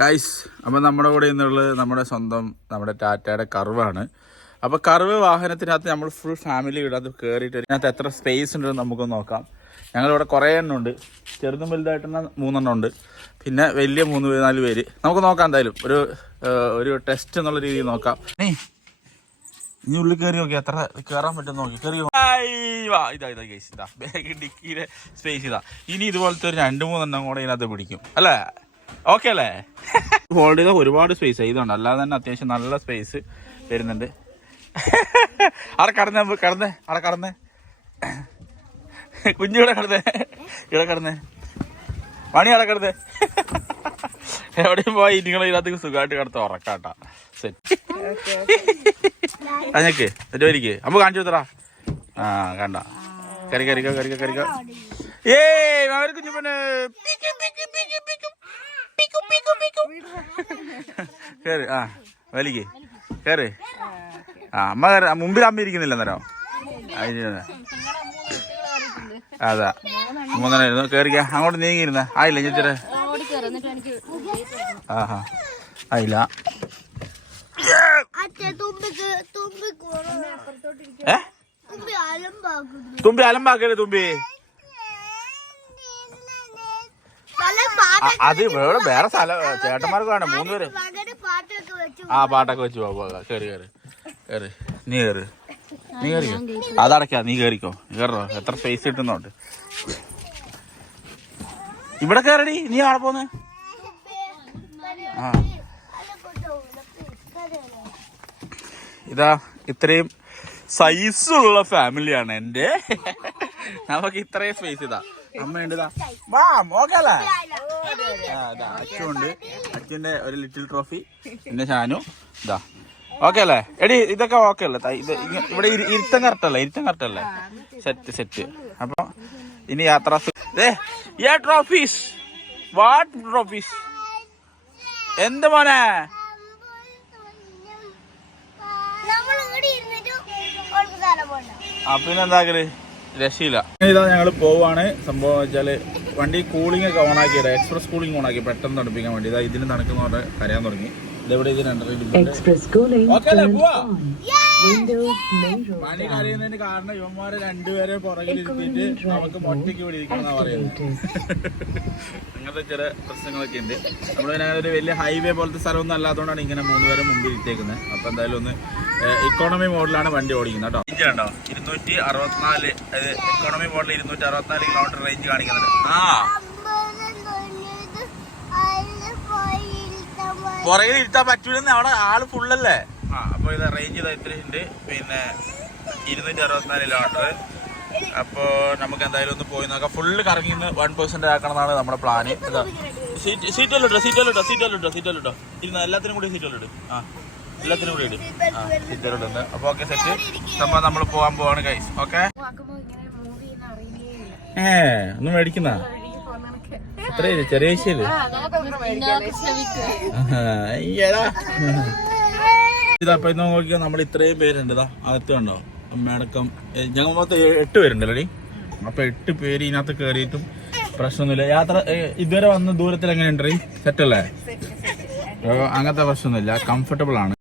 Guys അപ്പം നമ്മുടെ കൂടെ ഇന്നുള്ളത് നമ്മുടെ സ്വന്തം നമ്മുടെ ടാറ്റയുടെ കർവാണ്. അപ്പോൾ കർവ് വാഹനത്തിനകത്ത് നമ്മൾ ഫുൾ ഫാമിലി ഇടാത്ത കയറിയിട്ട് ഇതിനകത്ത് എത്ര സ്പേസ് ഉണ്ടെന്ന് നമുക്കൊന്ന് നോക്കാം. ഞങ്ങളിവിടെ കുറേ എണ്ണം ഉണ്ട്. ചെറുതും വലുതായിട്ടുള്ള മൂന്നെണ്ണം ഉണ്ട്. പിന്നെ വലിയ മൂന്ന് നാല് പേര്. നമുക്ക് നോക്കാം എന്തായാലും. ഒരു ഒരു ടെസ്റ്റ് എന്നുള്ള രീതിയിൽ നോക്കാം. ഇനി ഉള്ളിൽ കയറി നോക്കി. എത്ര കയറാൻ പറ്റും നോക്കി. കയറി ഇതാ ഇതാ ഗൈസ് ഇതാ. ബാഗ് ഡിക്കിയുടെ സ്പേസ് ഇതാ. ഇനി ഇതുപോലത്തെ ഒരു രണ്ട് മൂന്നെണ്ണം കൂടെ ഇതിനകത്ത് പിടിക്കും. അല്ലേ? ഓക്കെ അല്ലേ? ഹോൾഡ് ചെയ്ത ഒരുപാട് സ്പേസ് ഇതുണ്ട്. അല്ലാതെ തന്നെ അത്യാവശ്യം നല്ല സ്പേസ് വരുന്നുണ്ട്. അവിടെ കടന്നേ കടന്നേ. അവിടെ കടന്നേ. കുഞ്ഞിവിടെ കടന്നേ. ഇവിടെ കടന്നേ. മണി അവിടെ കടന്നേ. എവിടെയും പോയി നിങ്ങൾ ഇതിനകത്ത് സുഖമായിട്ട് കിടത്ത. ഉറക്കാട്ട. സെറ്റ് അഞ്ഞക്ക് എന്നിട്ട് അമ്മ കാണിച്ചു കൊടുത്തടാ. ആ കണ്ട. കരിക്കരിക്കോ കരിക്കോ കറിക്കോ കറിക്കോ ഏയ് അവർ കുഞ്ഞുപ്പന് കേറ്. ആ വലിക്ക്. കേറ്. ആ അമ്മ കയറി മുമ്പിൽ അമ്മ ഇരിക്കുന്നില്ല അന്നേരം. അതിന് അതാ. മൂന്നെണ്ണായിരുന്നു കേറിക്ക. അങ്ങോട്ട് നീങ്ങിയിരുന്ന. ആയില്ല ചേച്ചിട്ട് ആഹാ. ആയില്ല. തുമ്പി അലമ്പാക്കൽ തുമ്പി? അത് വേറെ വേറെ സ്ഥലം ചേട്ടന്മാർക്ക് വേണം. മൂന്ന് പേര് മകന് പാട്ടൊക്കെ വെച്ചു ആ പാട്ടൊക്കെ വെച്ച് പോകാം. കേറി കേറി. കേറി. നീ കയറി നീ അതടക്കാ നീ കയറിക്കോ കേറോ എത്ര സ്പേസ് കിട്ടുന്നുണ്ട്? ഇവിടെ കയറടി നീ ആടെ പോന്ന്. ആ. ഇതാ ഇത്രയും സൈസുള്ള ഫാമിലിയാണ് എന്റെ. നമുക്ക് ഇത്രയും സ്പേസ് ഇതാ. അമ്മയുണ്ട് ഇതാ. വാ മോക്കല്ലേ? ആ, അച്ചുണ്ട് അച്ഛന്റെ ഒരു ലിറ്റിൽ ട്രോഫി പിന്നെ ഷാനു. ഇതാ ഓക്കെ അല്ലേ? എടി ഇതൊക്കെ ഓക്കെ അല്ലേ? ഇത് ഇവിടെ ഇരി- ഇരുത്തം കറക്റ്റല്ലേ ഇരുത്തം കറക്റ്റല്ലേ സെറ്റ് സെറ്റ് അപ്പൊ ഇനി യാത്ര ട്രോഫീസ് വാട്ട് ട്രോഫീസ് എന്ത് മോനെ? എന്താക്കൽ രക്ഷയില്ല. ഇതാ ഞങ്ങൾ പോവാണ്. സംഭവം വെച്ചാൽ വണ്ടി കൂളിംഗ് ഒക്കെ ഓൺ ആക്കിയത് എക്സ്പ്രസ് കൂളിംഗ് ഓണാക്കി പെട്ടെന്ന് തണുപ്പിക്കാൻ വേണ്ടി. ഇതാ ഇതിന് തണുക്കുന്ന പറഞ്ഞ് കരയാൻ തുടങ്ങി. ഇതെവിടെ ഇത് രണ്ടര road മണി കരയുന്നതിന് കാരണം ഇവന്മാരെ രണ്ടുപേരെ പുറകിൽ ഇരുത്തിയിട്ട് നമുക്ക് മൊട്ടയ്ക്ക് ഇവിടെ ഇരിക്കണമെന്നാ പറയുന്നത് അങ്ങനത്തെ ചില പ്രശ്നങ്ങളൊക്കെ ഉണ്ട്. നമ്മൾ പിന്നെ ഒരു വലിയ ഹൈവേ പോലത്തെ സ്ഥലമൊന്നും അല്ലാത്തതുകൊണ്ടാണ് ഇങ്ങനെ മൂന്ന് പേരെ മുമ്പിൽ ഇട്ടേക്കുന്നത്. അപ്പൊ എന്തായാലും ഒന്ന് ഇക്കോണമി മോഡലാണ് വണ്ടി ഓടിക്കുന്നത് കേട്ടോ. റേഞ്ച് കണ്ടോ ഇരുന്നൂറ്റി അറുപത്തിനാല് ഇക്കോണമി മോഡൽ ഇരുന്നൂറ്റി അറുപത്തിനാല് കിലോമീറ്റർ റേഞ്ച് കാണിക്കുന്നുണ്ട്. ആ പുറകിൽ ഇരുത്താൻ പറ്റൂലെന്ന് അവിടെ ആൾ ഫുള്ളല്ലേ ആ അപ്പൊ ഇത് റേഞ്ച് ചെയ്ത ഇത്രയുണ്ട് പിന്നെ ഇരുന്നൂറ്റി അറുപത്തിനാല് കിലോമീറ്റർ അപ്പോ നമുക്ക് എന്തായാലും ഒന്ന് പോയി നോക്കാം. ഫുള്ള് കറങ്ങി വൺ പെർസെന്റ് ആക്കണം എന്നാണ് നമ്മുടെ പ്ലാന് ഇതാ. സീറ്റ് സീറ്റല്ലോ സീറ്റല്ലോ സീറ്റല്ലോ സീറ്റല്ലോ ഇരുന്ന എല്ലാത്തിനും കൂടി സീറ്റല്ലോ ആ എല്ലാത്തിനും കൂടി ഇടും. ആ സീറ്റല്ലോ അപ്പൊ ഓക്കെ സെറ്റ് സംഭവം നമ്മൾ പോകാൻ പോവാണ് കൈസ് ഓക്കെ ഏ ഒന്നും മേടിക്കുന്ന? അത്രേ ചെറിയ വിഷയല്ലേ? ഇതാ ഇന്ന് നോക്കിയാൽ നമ്മൾ ഇത്രയും പേരുണ്ട്. ഇതാ അകത്ത് കണ്ടോ? അമ്മയടക്കം ഞങ്ങൾ മൊത്തം എട്ട് പേരുണ്ടല്ലേ അപ്പൊ എട്ട് പേര് ഇതിനകത്ത് കയറിയിട്ടും പ്രശ്നമൊന്നുമില്ല. യാത്ര ഇതുവരെ വന്ന ദൂരത്തിൽ എങ്ങനെയുണ്ട് സെറ്റ് അല്ലേ? അങ്ങനത്തെ പ്രശ്നമൊന്നുമില്ല. കംഫർട്ടബിൾ ആണ്.